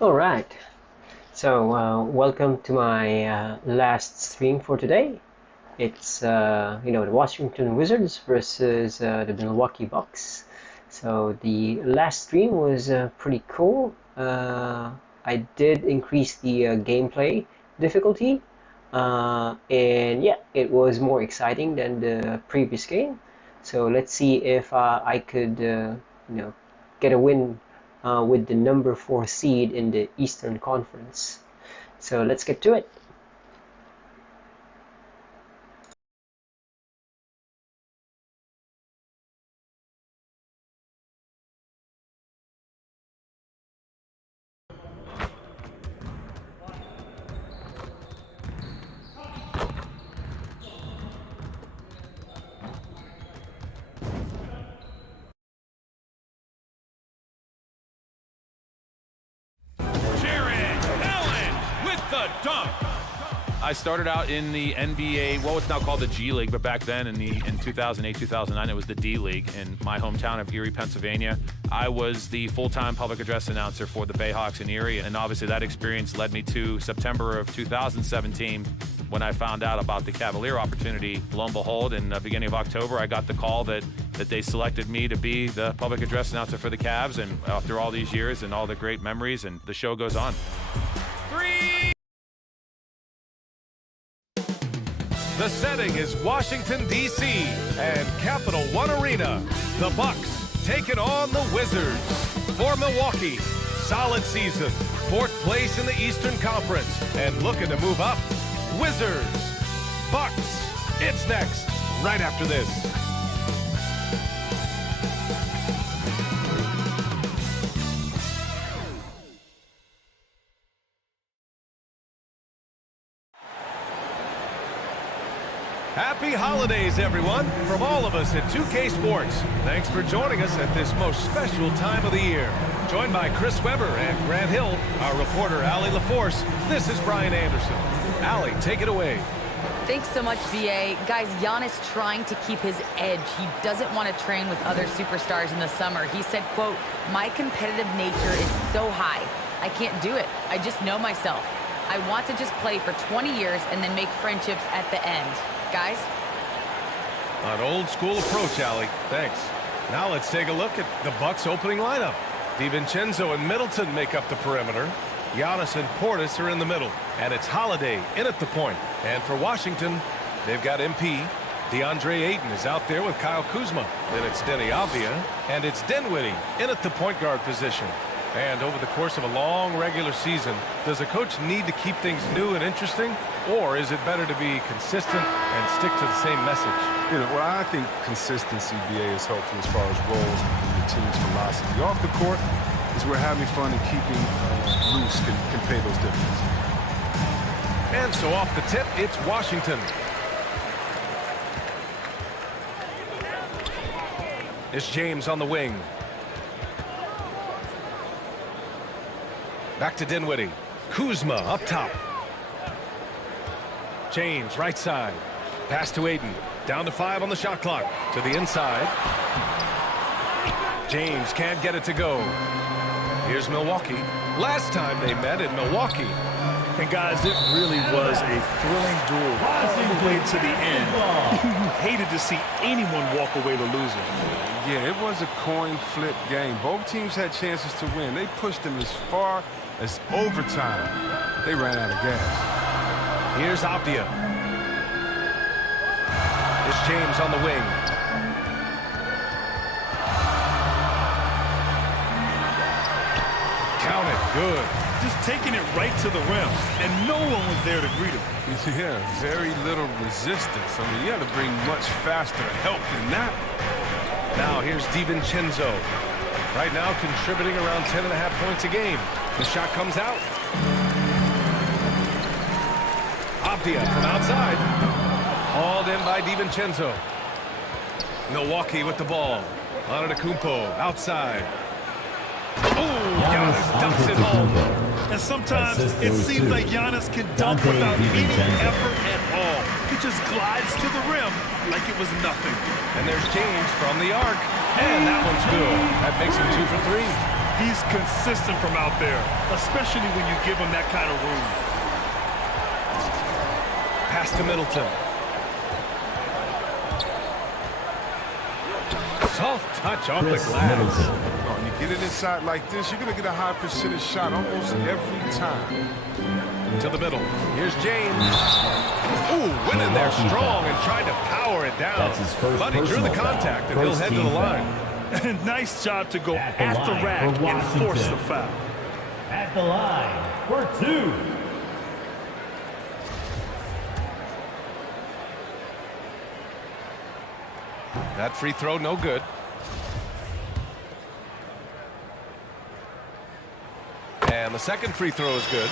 All right. Welcome to my last stream for today. It's the Washington Wizards versus the Milwaukee Bucks. So the last stream was pretty cool. I did increase the gameplay difficulty, and yeah, it was more exciting than the previous game. So let's see if I could, get a win with the number 4 seed in the Eastern Conference. So let's get to it. I started out in the NBA, well, it's now called the G League, but back then in 2008, 2009, it was the D League in my hometown of Erie, Pennsylvania. I was the full-time public address announcer for the Bayhawks in Erie, and obviously that experience led me to September of 2017 when I found out about the Cavalier opportunity. Lo and behold, in the beginning of October, I got the call that they selected me to be the public address announcer for the Cavs, and after all these years and all the great memories, and the show goes on. The setting is Washington, D.C. and Capital One Arena. The Bucks taking on the Wizards. For Milwaukee, solid season, 4th place in the Eastern Conference, and looking to move up. Wizards, Bucks, it's next, right after this. Happy holidays, everyone, from all of us at 2K Sports. Thanks for joining us at this most special time of the year. Joined by Chris Webber and Grant Hill, our reporter Allie LaForce, this is Brian Anderson. Allie, take it away. Thanks so much, BA. Guys, Giannis trying to keep his edge. He doesn't want to train with other superstars in the summer. He said, quote, "My competitive nature is so high. I can't do it. I just know myself. I want to just play for 20 years and then make friendships at the end." Guys? An old school approach, Allie. Thanks. Now let's take a look at the Bucks opening lineup. DiVincenzo and Middleton make up the perimeter. Giannis and Portis are in the middle. And it's Holiday in at the point. And for Washington, they've got MP. DeAndre Ayton is out there with Kyle Kuzma. Then it's Denny Avdia. And it's Dinwiddie in at the point guard position. And over the course of a long regular season, does a coach need to keep things new and interesting? Or is it better to be consistent and stick to the same message? Well, I think consistency, BA, is helpful as far as roles in the team's philosophy. Off the court is where having fun and keeping loose can pay those dividends. And so off the tip, it's Washington. It's James on the wing. Back to Dinwiddie. Kuzma up top. James, right side. Pass to Ayton. Down to 5 on the shot clock. To the inside. James can't get it to go. Here's Milwaukee. Last time they met in Milwaukee. And guys, it really was a thrilling duel. All the way to the end. You hated to see anyone walk away the loser. Yeah, it was a coin flip game. Both teams had chances to win. They pushed them as far as overtime. They ran out of gas. Here's Avdia. It's James on the wing. Count it. Good. Just taking it right to the rim, and no one was there to greet him. Yeah, very little resistance. I mean, you had to bring much faster help than that. Now here's DiVincenzo. Right now contributing around 10.5 points a game. The shot comes out. Avdia from outside. Hauled in by DiVincenzo. Milwaukee with the ball. Antetokounmpo outside. Oh, Giannis dumps it home. And sometimes it seems like Giannis can dunk without any effort at all. He just glides to the rim like it was nothing. And there's James from the arc. And that one's good. That makes him 2 for 3. He's consistent from out there, especially when you give him that kind of room. Pass to Middleton. Soft touch off the glass. When you get it inside like this, you're going to get a high percentage shot almost every time. To the middle. Here's James. Ooh, went in there strong and tried to power it down. That's his first but he drew the contact, and he'll head to the line. Nice job to go at the rack and force the foul. At the line for 2. That free throw, no good. And the second free throw is good.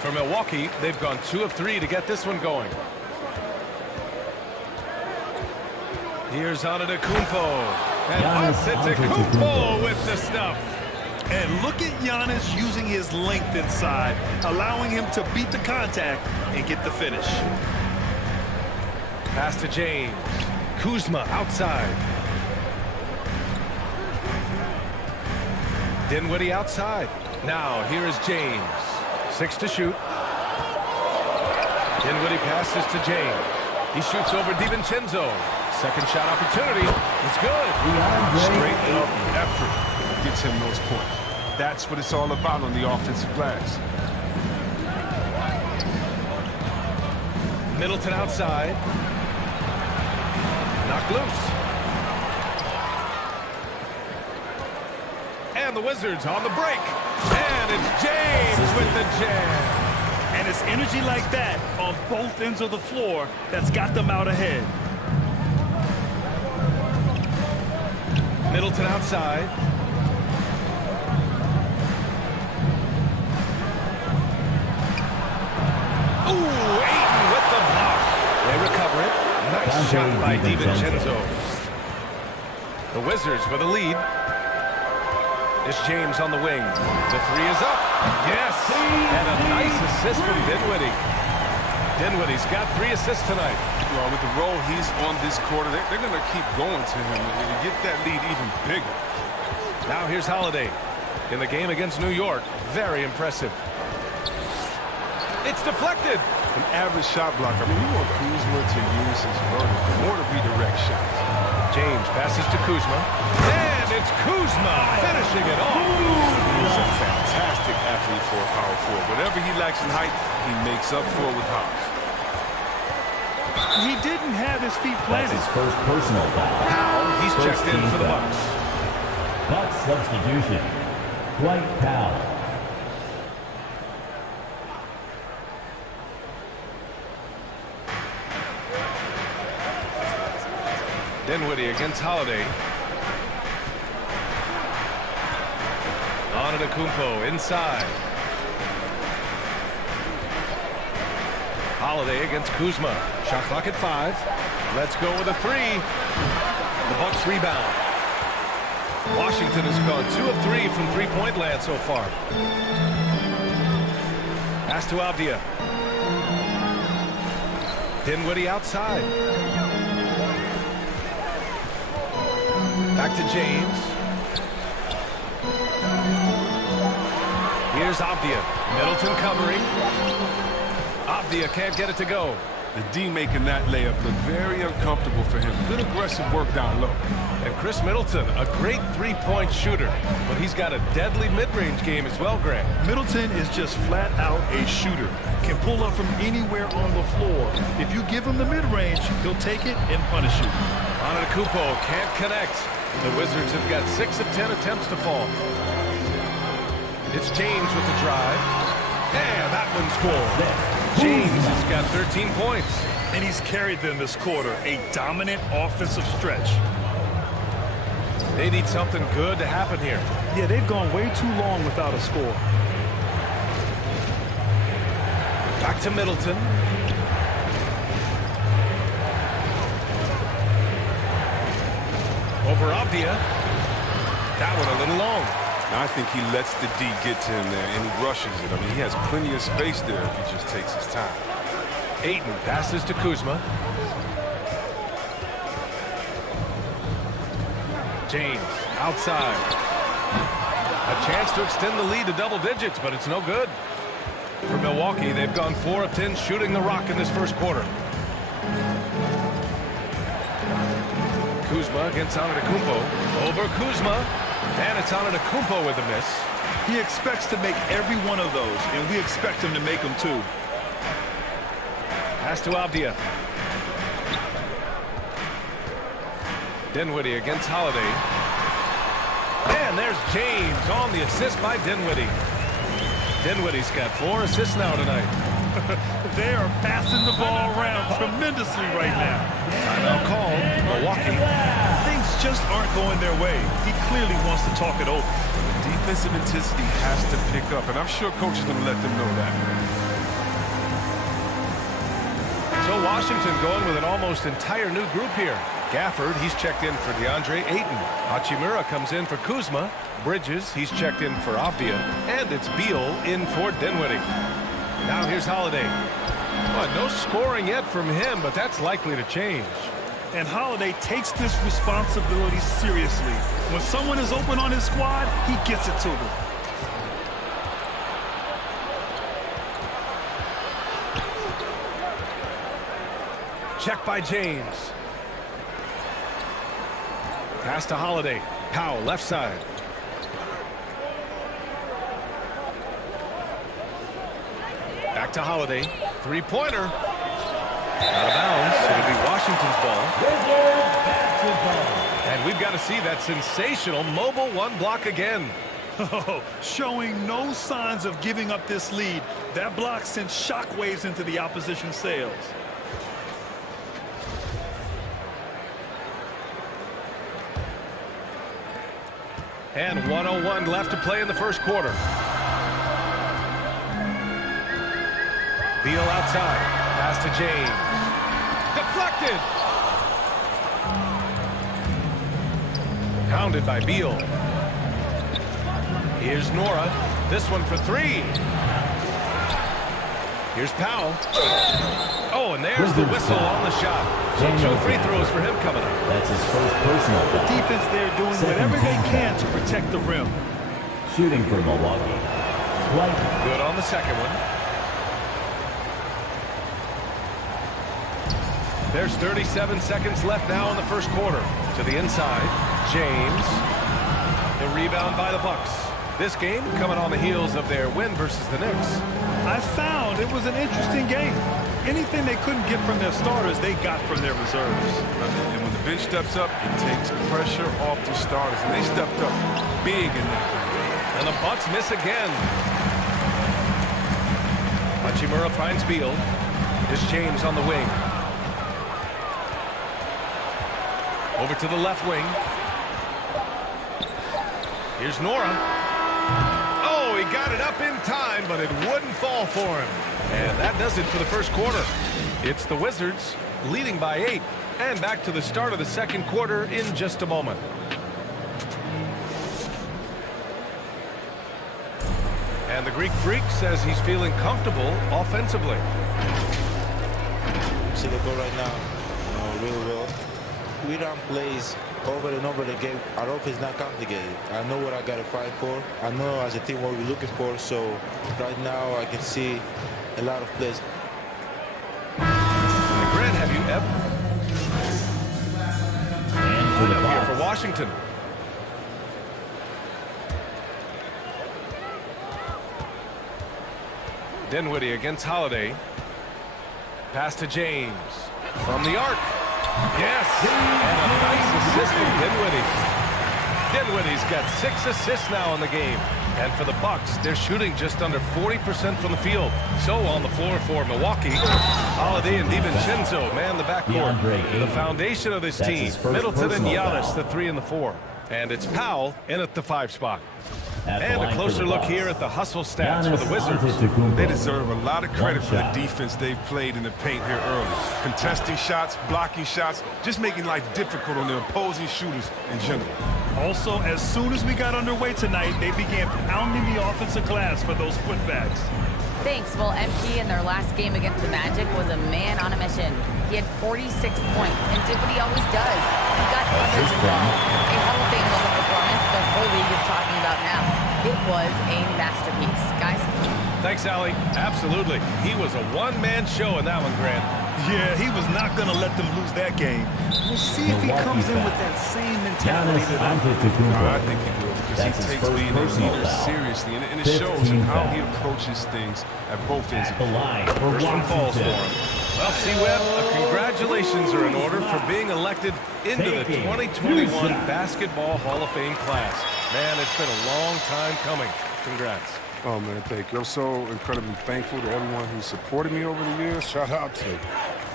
For Milwaukee, they've gone 2 of 3 to get this one going. Here's Antetokounmpo. And Antetokounmpo with the stuff. And look at Giannis using his length inside, allowing him to beat the contact and get the finish. Pass to James. Kuzma outside. Dinwiddie outside. Now here is James. 6 to shoot. Dinwiddie passes to James. He shoots over DiVincenzo. Second shot opportunity. It's good. Straight up effort gets him those points. That's what it's all about on the offensive glass. Middleton outside. Knocked loose. And the Wizards on the break. And it's James with the jam. And it's energy like that on both ends of the floor that's got them out ahead. Middleton outside. Ooh, Ayton with the block. They recover it. Nice shot by DiVincenzo. The Wizards with a lead. It's James on the wing. The 3 is up. Yes! And a nice assist from Dinwiddie. Dinwiddie's got 3 assists tonight. Well, with the role he's on this quarter, they're going to keep going to him and get that lead even bigger. Now here's Holiday. In the game against New York, very impressive. It's deflected. An average shot blocker. I mean, you want Kuzma to use his vertical more to redirect shots. James passes to Kuzma. And it's Kuzma finishing it off. He's a fantastic athlete for a power forward. Whatever he lacks in height, he makes up for with hops. He didn't have his feet planted. That's his first personal foul. Now he's checked in for the Bucks. Bucks substitution. Dwight Powell. Dinwiddie against Holiday. Antetokounmpo inside. Holiday against Kuzma. Shot clock at 5. Let's go with a 3. The Bucks rebound. Washington has gone 2 of 3 from three-point land so far. Pass to Avdia. Dinwiddie outside. Back to James. Here's Avdia. Middleton covering. Avdia can't get it to go. The D making that layup look very uncomfortable for him. Good aggressive work down low. And Chris Middleton, a great three-point shooter, but he's got a deadly mid-range game as well, Grant. Middleton is just flat out a shooter. Can pull up from anywhere on the floor. If you give him the mid-range, he'll take it and punish you. Antetokounmpo can't connect. The Wizards have got 6 of 10 attempts to fall. It's James with the drive. And that one scores. James has got 13 points. And he's carried them this quarter. A dominant offensive stretch. They need something good to happen here. Yeah, they've gone way too long without a score. Back to Middleton. Over Avdia. That one a little long. Now, I think he lets the D get to him there, and he rushes it. I mean, he has plenty of space there if he just takes his time. Ayton passes to Kuzma. James outside. A chance to extend the lead to double digits, but it's no good. For Milwaukee, they've gone 4 of 10 shooting the rock in this first quarter. Kuzma against Antetokounmpo. Over Kuzma. And it's Antetokounmpo with a miss. He expects to make every one of those, and we expect him to make them too. Pass to Avdia. Dinwiddie against Holiday. And there's James on the assist by Dinwiddie. Dinwiddie's got 4 assists now tonight. They are passing the ball around tremendously right now. Timeout called. Milwaukee. Things just aren't going their way. He clearly wants to talk it over. Defensive intensity has to pick up, and I'm sure coach is going to let them know that. So Washington going with an almost entire new group here. Gafford, he's checked in for DeAndre Ayton. Hachimura comes in for Kuzma. Bridges, he's checked in for Avdia. And it's Beal in for Dinwiddie. Now here's Holiday. Well, no scoring yet from him, but that's likely to change. And Holiday takes this responsibility seriously. When someone is open on his squad, he gets it to them. Check by James. Pass to Holiday. Powell, left side. Back to Holiday. Three-pointer. Out of bounds. It'll be Washington's ball. And we've got to see that sensational mobile one block again. Oh, showing no signs of giving up this lead. That block sent shockwaves into the opposition sails. And 1:01 left to play in the first quarter. Beal outside. Pass to James. Deflected. Pounded by Beal. Here's Nora. This one for 3. Here's Powell. Oh, and there's the whistle on the shot. So 2 free throws for him coming up. That's his first personal foul. Defense there doing whatever they can to protect the rim. Shooting for Milwaukee. White. Good on the second one. There's 37 seconds left now in the first quarter. To the inside, James. The rebound by the Bucks. This game coming on the heels of their win versus the Knicks. I found it was an interesting game. Anything they couldn't get from their starters, they got from their reserves. And when the bench steps up, it takes pressure off the starters. And they stepped up big in that game. And the Bucks miss again. Hachimura finds Beal. Here's James on the wing. Over to the left wing. Here's Nora. Oh, he got it up in time, but it wouldn't fall for him. And that does it for the first quarter. It's the Wizards leading by 8. And back to the start of the second quarter in just a moment. And the Greek Freak says he's feeling comfortable offensively. See the goal right now, really well. We run plays over and over again. Our offense is not complicated. I know what I got to fight for. I know as a team what we're looking for. So right now I can see a lot of plays. Grant, have you ever? And for the Lineup here Bucks. for Washington. Dinwiddie against Holiday. Pass to James. From the arc. Yes. And a nice assist from Dinwiddie. Dinwiddie's got 6 assists now in the game. And for the Bucks, they're shooting just under 40% from the field. So on the floor for Milwaukee, Holiday and DiVincenzo man the backcourt. The foundation of this team. Middleton and Giannis, the 3 and the 4. And it's Powell in at the 5 spot. At the And a line for closer the look Bucks, here at the hustle stats for Giannis the Wizards. Antetokounmpo. They deserve a lot of credit for the One shot. defense they've played in the paint here early. Contesting shots, blocking shots, just making life difficult on the opposing shooters in general. Also, as soon as we got underway tonight, they began pounding the offensive glass for those putbacks. Thanks. Well, MP in their last game against the Magic was a man on a mission. He had 46 points and did what he always does. He got others involved. A Hall of Fame level performance the whole league is talking about now. It was a masterpiece. Guys? Thanks, Allie. Absolutely. He was a one-man show in that one, Grant. Yeah, he was not going to let them lose that game. We'll see if he Milwaukee comes in with Bucks. that same mentality Giannis tonight. Antetokounmpo. I think he will because That's he his takes first being a personal leader foul. seriously, and it shows in 15 how he fouls. approaches things at both ends At of the the floor. line for First one falls for Washington. him. Well, C-Web, congratulations are in order for being elected into the Taking 2021 two shots. Basketball Hall of Fame class. Man, it's been a long time coming. Congrats. Oh, man, thank you. I'm so incredibly thankful to everyone who supported me over the years. Shout out to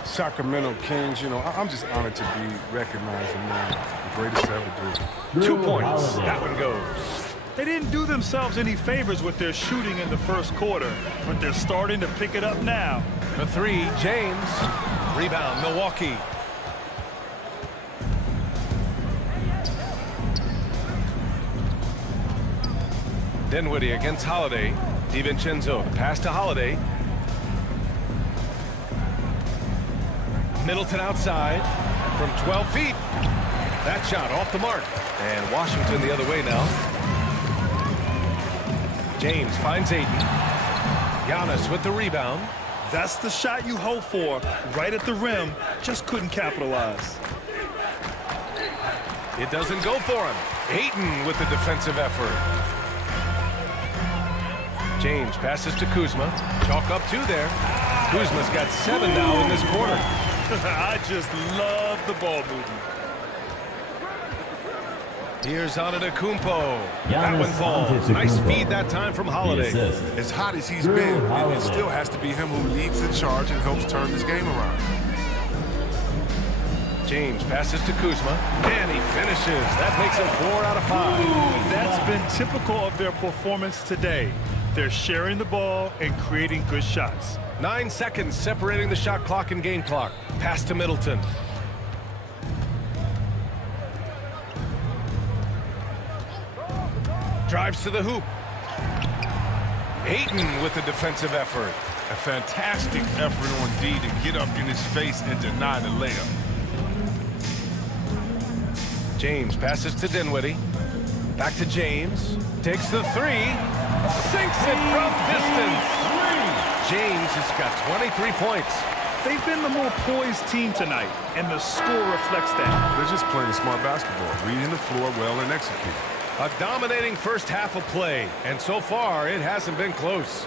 Sacramento Kings. You know, I'm just honored to be recognized and the greatest to ever do it. 2 Drew points. Holiday. That one goes. They didn't do themselves any favors with their shooting in the first quarter, but they're starting to pick it up now. For three, James. Rebound, Milwaukee. Dinwiddie against Holiday. DiVincenzo, pass to Holiday. Middleton outside from 12 feet. That shot off the mark. And Washington the other way now. James finds Ayton. Giannis with the rebound. That's the shot you hope for, right at the rim, just couldn't capitalize. It doesn't go for him. Ayton with the defensive effort. James passes to Kuzma. Chalk up two there. Kuzma's got 7 now in this quarter. I just love the ball movement. Here's Antetokounmpo. That Giannis one falls. Antetokounmpo. Nice feed that time from The Holiday. assist. As hot as he's Drew been, it Holiday. still has to be him who leads the charge and helps turn this game around. James passes to Kuzma. And he finishes. That makes him 4 out of 5. That's been typical of their performance today. They're sharing the ball and creating good shots. 9 seconds separating the shot clock and game clock. Pass to Middleton. Drives to the hoop. Ayton with the defensive effort. A fantastic effort on D to get up in his face and deny the layup. James passes to Dinwiddie. Back to James. Takes the three. Sinks it from distance. James has got 23 points. They've been the more poised team tonight, and the score reflects that. They're just playing smart basketball, reading the floor well and executing. A dominating first half of play, and so far it hasn't been close.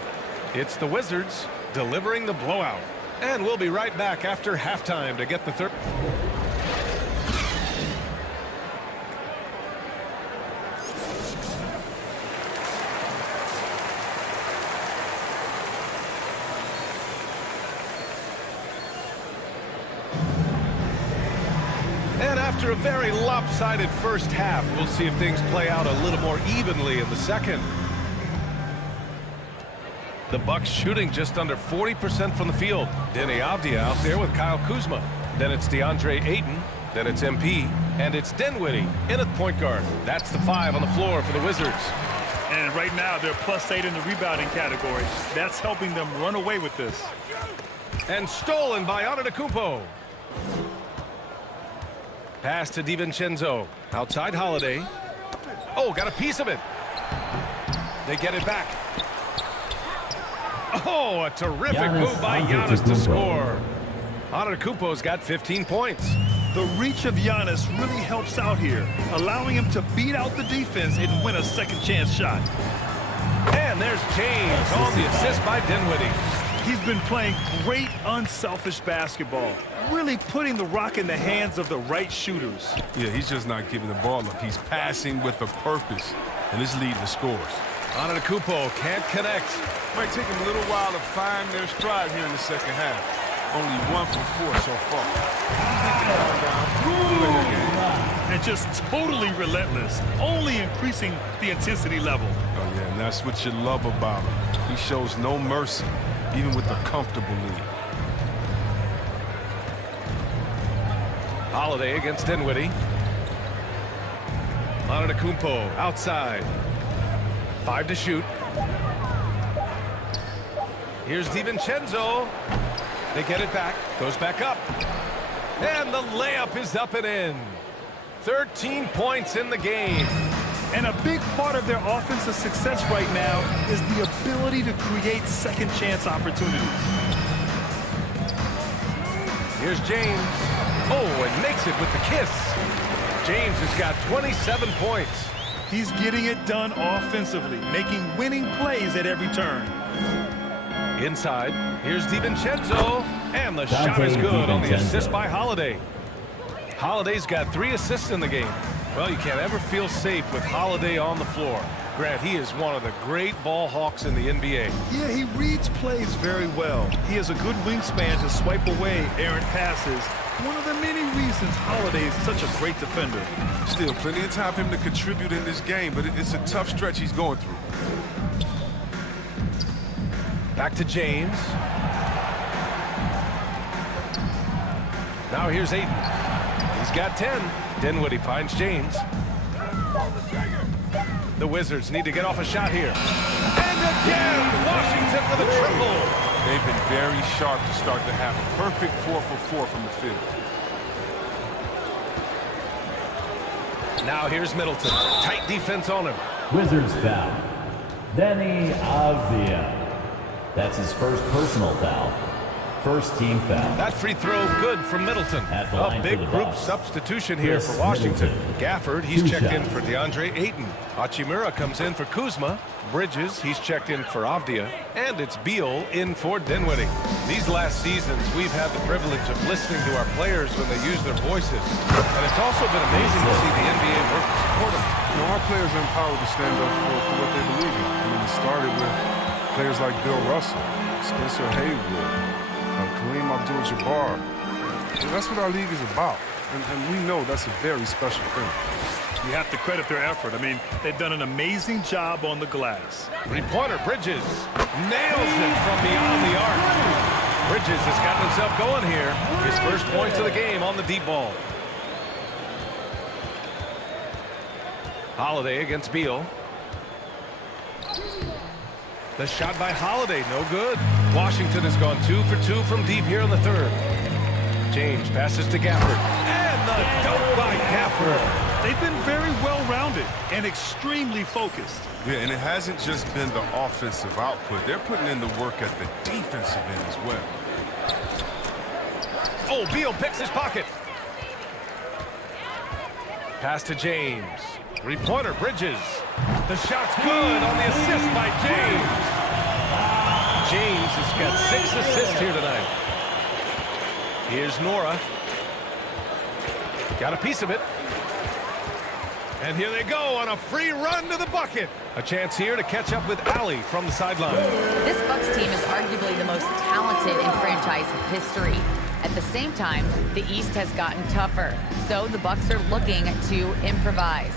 It's the Wizards delivering the blowout. And we'll be right back after halftime to get the third. And after a very lopsided first half, we'll see if things play out a little more evenly in the second. The Bucks shooting just under 40% from the field. Denny Avdia out there with Kyle Kuzma. Then it's DeAndre Ayton. Then it's MP. And it's Dinwiddie in at point guard. That's the 5 on the floor for the Wizards. And right now, they're +8 in the rebounding category. That's helping them run away with this. And stolen by Antetokounmpo. Pass to DiVincenzo. Outside Holiday. Oh, got a piece of it. They get it back. Oh, a terrific Giannis move by Giannis to Antetokounmpo. score. Antetokounmpo's got 15 points. The reach of Giannis really helps out here, allowing him to beat out the defense and win a second chance shot. And there's James on the assist by Dinwiddie. He's been playing great, unselfish basketball, really putting the rock in the hands of the right shooters. Yeah, he's just not giving the ball up. He's passing with a purpose, and it's leading to scores. Antetokounmpo can't connect. Might take him a little while to find their stride here in the second half. Only 1 for 4 so far. And just totally relentless, only increasing the intensity level. And that's what you love about him. He shows no mercy, even with a comfortable lead. Holiday against Dinwiddie. Antetokounmpo outside. 5 to shoot. Here's DiVincenzo. They get it back. Goes back up. And the layup is up and in. 13 points in the game. And a big part of their offensive success right now is the ability to create second chance opportunities. Here's James. Oh, and makes it with the kiss. James has got 27 points. He's getting it done offensively, making winning plays at every turn. Inside, here's DiVincenzo, and the shot is good on the assist by Holiday. Holiday's got 3 assists in the game. Well, you can't ever feel safe with Holiday on the floor. Grant, he is one of the great ball hawks in the NBA. Yeah, he reads plays very well. He has a good wingspan to swipe away errant passes. One of the many reasons Holiday is such a great defender. Still plenty of time for him to contribute in this game, but it's a tough stretch he's going through. Back to James. Now here's Ayton. He's got 10. Dinwiddie finds James. The Wizards need to get off a shot here. And again, Washington with a triple. They've been very sharp to start to have a perfect 4 for 4 from the field. Now here's Middleton. Tight defense on him. Wizards foul. Danny Avdija. That's his first personal foul. First team foul. That free throw good from Middleton. A big group substitution here for Washington. Gafford, he's checked in for DeAndre Ayton. Hachimura comes in for Kuzma. Bridges, he's checked in for Avdija. And it's Beal in for Dinwiddie. These last seasons, we've had the privilege of listening to our players when they use their voices. And it's also been amazing to see the NBA work to support them. You know, our players are empowered to stand up for what they believe in. I mean, it started with players like Bill Russell, Spencer Haywood, Kareem Abdul-Jabbar. That's what our league is about, and we know that's a very special thing. You have to credit their effort. I mean, they've done an amazing job on the glass. Three-pointer, Bridges nails it from beyond the arc. Bridges has gotten himself going here. His first points of the game on the deep ball. Holiday against Beal. The shot by Holiday, no good. Washington has gone 2 for 2 from deep here in the third. James passes to Gafford. And the dunk by Gafford. They've been very well-rounded and extremely focused. Yeah, and it hasn't just been the offensive output. They're putting in the work at the defensive end as well. Oh, Beal picks his pocket. Pass to James. Three-pointer, Bridges. The shot's good on the assist by James. James has got 6 assists here tonight. Here's Nora. Got a piece of it. And here they go on a free run to the bucket. A chance here to catch up with Allie from the sideline. This Bucks team is arguably the most talented in franchise history. At the same time, the East has gotten tougher, so the Bucks are looking to improvise.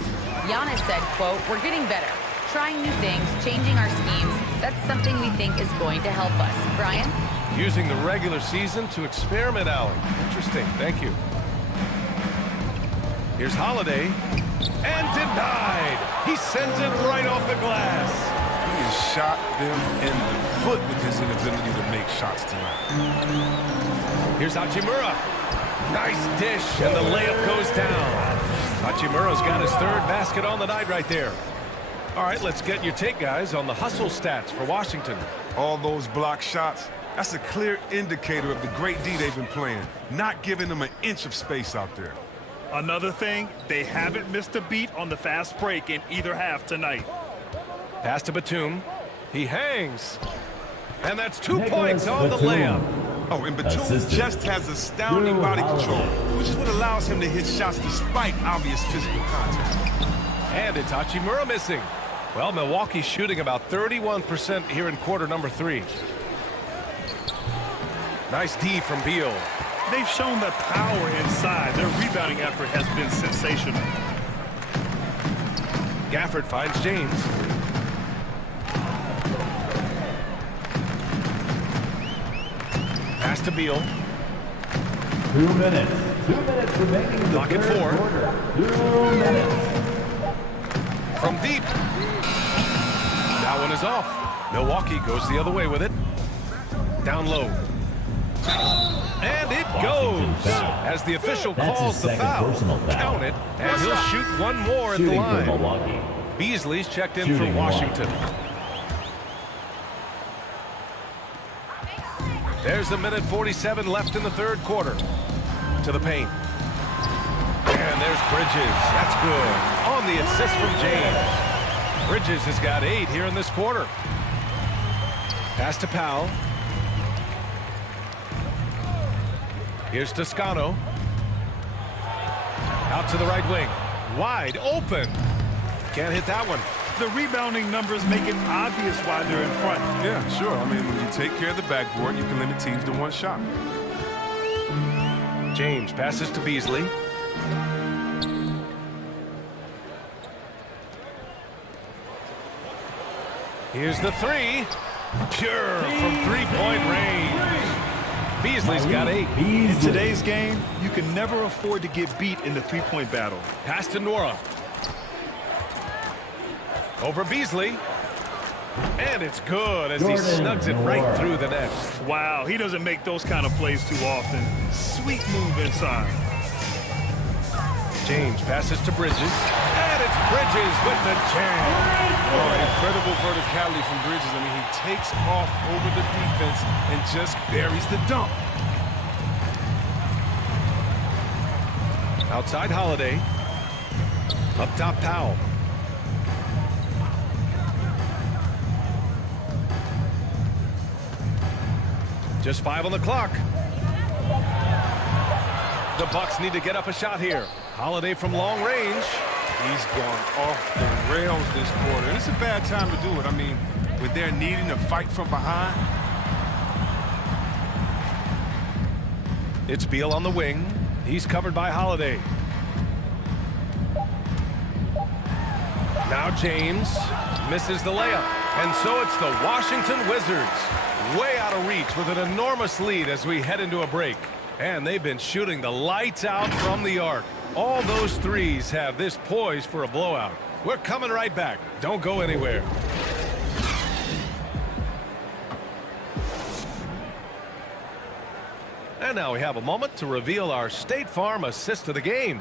Giannis said, quote, "We're getting better, trying new things, changing our schemes. That's something we think is going to help us." Brian? Using the regular season to experiment, Allie. Interesting, thank you. Here's Holiday. And denied. He sends it right off the glass. He has shot them in the foot with his inability to make shots tonight. Here's Hachimura. Nice dish, and the layup goes down. Hachimura's got his 3rd basket on the night right there. All right, let's get your take, guys, on the hustle stats for Washington. All those block shots, that's a clear indicator of the great D they've been playing, not giving them an inch of space out there. Another thing, they haven't missed a beat on the fast break in either half tonight. Pass to Batum. He hangs. And that's 2 Nicholas points on the Batum. layup. Oh, and Batum Assisted. just has astounding body control, which is what allows him to hit shots despite obvious physical contact. And it's Hachimura missing. Well, Milwaukee's shooting about 31% here in quarter number 3. Nice D from Beal. They've shown the power inside. Their rebounding effort has been sensational. Gafford finds James. Pass to Beal. 2 minutes. 2 minutes remaining in the Lock it third four. quarter. 2 minutes. From deep. That one is off. Milwaukee goes the other way with it. Down low. And it goes as the official That's calls his the second foul. personal foul. Count it, and he'll shoot one more at the Shooting for line. Milwaukee. Beasley's checked in Shooting for Washington. There's a minute 47 left in the third quarter. To the paint. And there's Bridges. That's good. On the assist from James. Bridges has got 8 here in this quarter. Pass to Powell. Here's Toscano. Out to the right wing. Wide open. Can't hit that one. The rebounding numbers make it obvious why they're in front. Yeah, sure. I mean, when you take care of the backboard, you can limit teams to one shot. James passes to Beasley. Here's the three. Pure from three-point range. Beasley's got 8. In today's game, you can never afford to get beat in the three-point battle. Pass to Nora. Over Beasley. And it's good as he snugs it right through the net. Wow, he doesn't make those kind of plays too often. Sweet move inside. James passes to Bridges. And it's Bridges with the jam. Oh, incredible verticality from Bridges. I mean, he takes off over the defense and just buries the dunk. Outside Holiday. Up top Powell. Just 5 on the clock. The Bucks need to get up a shot here. Holiday from long range. He's gone off the rails this quarter. And it's a bad time to do it. I mean, when they're needing to fight from behind. It's Beal on the wing. He's covered by Holiday. Now James misses the layup. And so it's the Washington Wizards way out of reach with an enormous lead as we head into a break. And they've been shooting the lights out from the arc. All those threes have this poised for a blowout. We're coming right back. Don't go anywhere. And now we have a moment to reveal our State Farm assist of the game.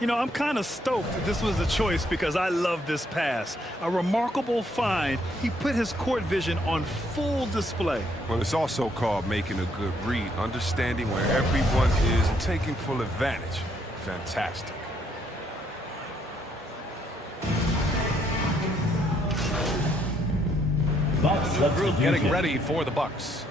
You know, I'm kind of stoked that this was a choice because I love this pass. A remarkable find. He put his court vision on full display. Well, it's also called making a good read, understanding where everyone is and taking full advantage. Fantastic. The group getting ready for the Bucks.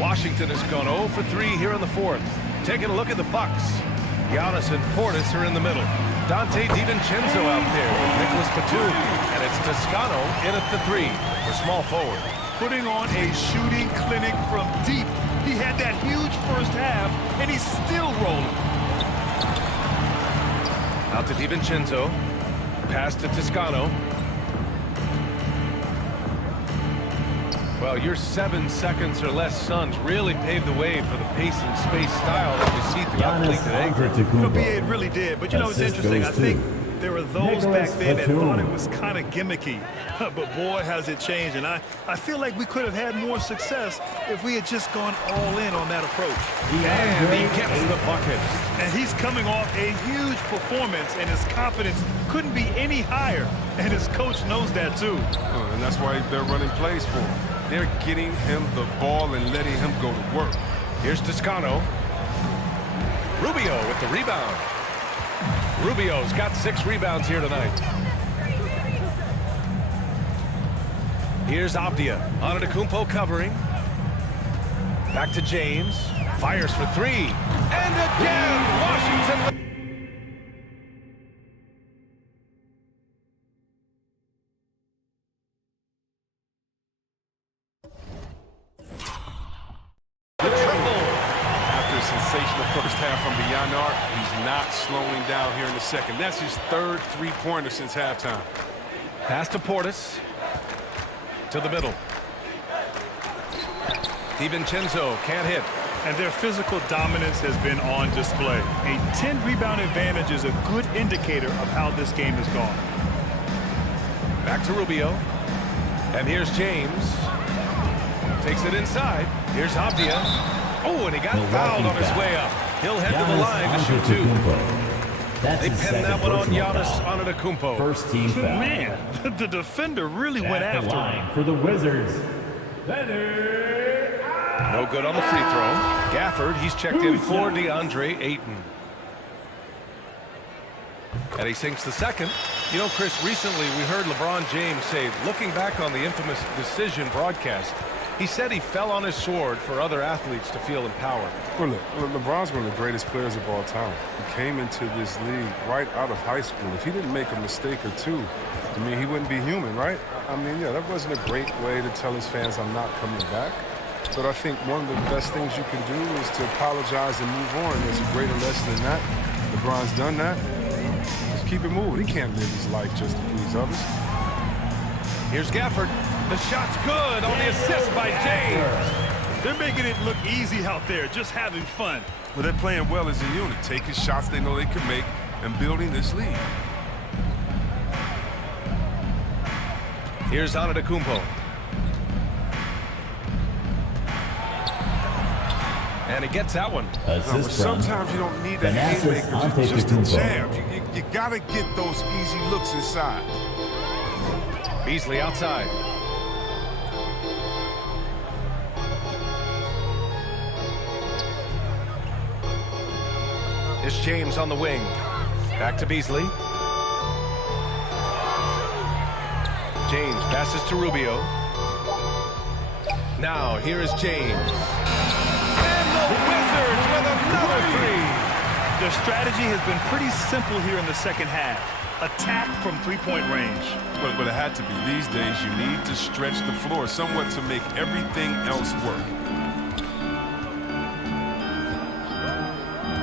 Washington has gone 0 for 3 here in the fourth. Taking a look at the Bucks. Giannis and Portis are in the middle. Dante DiVincenzo out there with Nicholas Batum. And it's Toscano in at the 3 for small forward. Putting on a shooting clinic from deep. He had that huge first half, and he's still rolling. Out to DiVincenzo. Pass to Toscano. Well, your 7 seconds or less Suns really paved the way for the pace and space style that we see throughout the league today. You know, BA, it really did. But you know, it's interesting. I think there were those back then that thought it was kind of gimmicky. But boy, has it changed. And I feel like we could have had more success if we had just gone all in on that approach. And he gets the bucket. And he's coming off a huge performance, and his confidence couldn't be any higher. And his coach knows that, too. And that's why they're running plays for him. They're getting him the ball and letting him go to work. Here's Toscano. Rubio with the rebound. Rubio's got 6 rebounds here tonight. Here's Avdia. Antetokounmpo covering. Back to James. Fires for 3. And again, Washington. Sensational first half from beyond arc. He's not slowing down here in the second. That's his 3rd three-pointer since halftime. Pass to Portis. To the middle. DiVincenzo can't hit. And their physical dominance has been on display. A 10-rebound advantage is a good indicator of how this game has gone. Back to Rubio. And here's James. Takes it inside. Here's Abdia. Oh, and he got fouled on his way up. He'll head to the line to shoot two. They pinned that one on Giannis Antetokounmpo. First team foul. Man, the defender really went At the after line him. for the Wizards. No good on the free throw. Gafford, he's checked in for DeAndre Ayton. And he sinks the second. You know, Chris, recently we heard LeBron James say, looking back on the infamous decision broadcast, he said he fell on his sword for other athletes to feel empowered. Well, look, LeBron's one of the greatest players of all time. He came into this league right out of high school. If he didn't make a mistake or two, I mean, he wouldn't be human, right? I mean, yeah, that wasn't a great way to tell his fans I'm not coming back. But I think one of the best things you can do is to apologize and move on. There's a greater lesson than that. LeBron's done that. Just keep it moving. He can't live his life just to please others. Here's Gafford. The shot's good on the assist by James. They're making it look easy out there, just having fun. Well, they're playing well as a unit, taking shots they know they can make and building this lead. Here's Antetokounmpo. And he gets that one. Sometimes you don't need a haymaker, just a jab. You got to get those easy looks inside. Beasley outside. It's James on the wing. Back to Beasley. James passes to Rubio. Now here is James. And the Wizards with another three. Their strategy has been pretty simple here in the second half. Attack from three-point range. But it had to be. These days, you need to stretch the floor somewhat to make everything else work.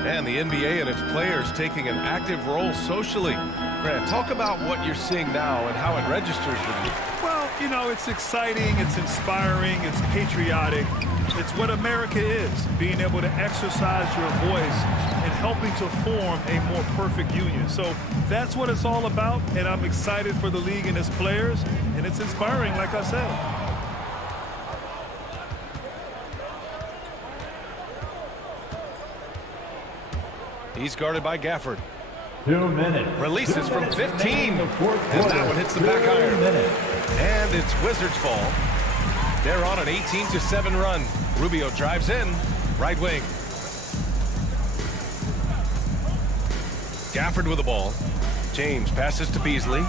And the NBA and its players taking an active role socially. Grant, talk about what you're seeing now and how it registers with you. Well, you know, it's exciting, it's inspiring, it's patriotic. It's what America is, being able to exercise your voice and helping to form a more perfect union. So that's what it's all about, and I'm excited for the league and its players, and it's inspiring, like I said. He's guarded by Gafford. 2 minutes. Releases from 15. And that one hits the back iron. And it's Wizards ball. They're on an 18-7 run. Rubio drives in. Right wing. Gafford with the ball. James passes to Beasley.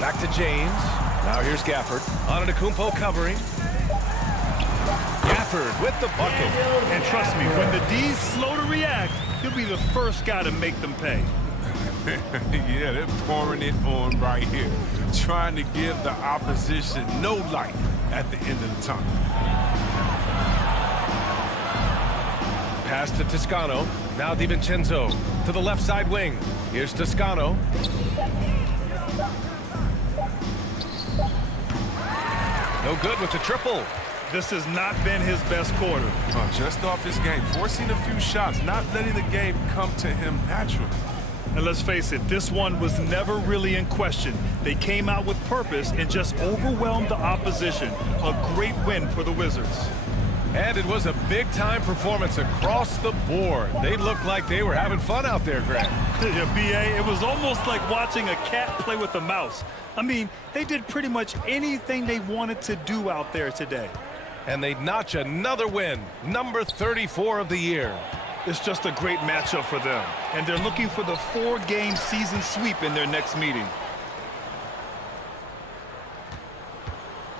Back to James. Now here's Gafford. Antetokounmpo covering. Gafford with the bucket. And trust me, when the D's slow to react, he'll be the first guy to make them pay. Yeah, they're pouring it on right here. Trying to give the opposition no light at the end of the tunnel. Pass to Toscano. Now DiVincenzo to the left side wing. Here's Toscano. No good with the triple. This has not been his best quarter. Just off his game, forcing a few shots, not letting the game come to him naturally. And let's face it, this one was never really in question. They came out with purpose and just overwhelmed the opposition. A great win for the Wizards. And it was a big-time performance across the board. They looked like they were having fun out there, Grant. Yeah, B.A., it was almost like watching a cat play with a mouse. I mean, they did pretty much anything they wanted to do out there today. And they notch another win, number 34 of the year. It's just a great matchup for them. And they're looking for the 4-game season sweep in their next meeting.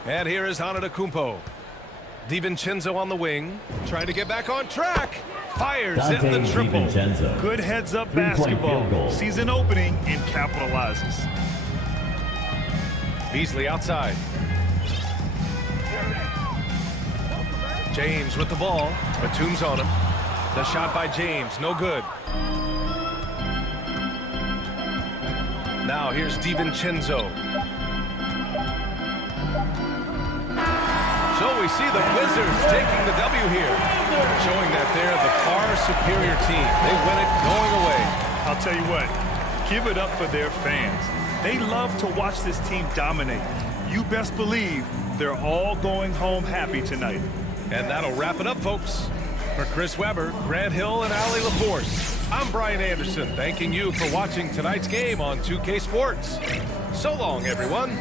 And here is Antetokounmpo. DiVincenzo on the wing, trying to get back on track. Fires in the triple. Good heads-up basketball. Season opening and capitalizes. Beasley outside. James with the ball. Batum's on him. The shot by James, no good. Now here's DiVincenzo. So we see the Wizards taking the W here, showing that they're the far superior team. They win it going away. I'll tell you what, give it up for their fans. They love to watch this team dominate. You best believe they're all going home happy tonight. And that'll wrap it up, folks. For Chris Webber, Grant Hill, and Allie LaForce, I'm Brian Anderson, thanking you for watching tonight's game on 2K Sports. So long, everyone.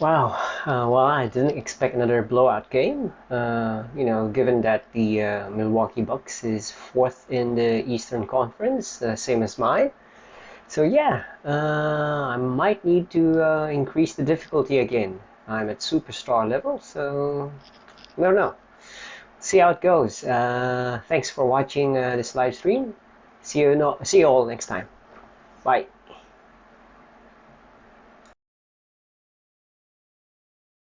Wow, well, I didn't expect another blowout game. Given that the Milwaukee Bucks is 4th in the Eastern Conference, same as mine. So yeah, I might need to increase the difficulty again. I'm at superstar level, so I don't know. See how it goes. Thanks for watching this live stream. See you all next time. Bye.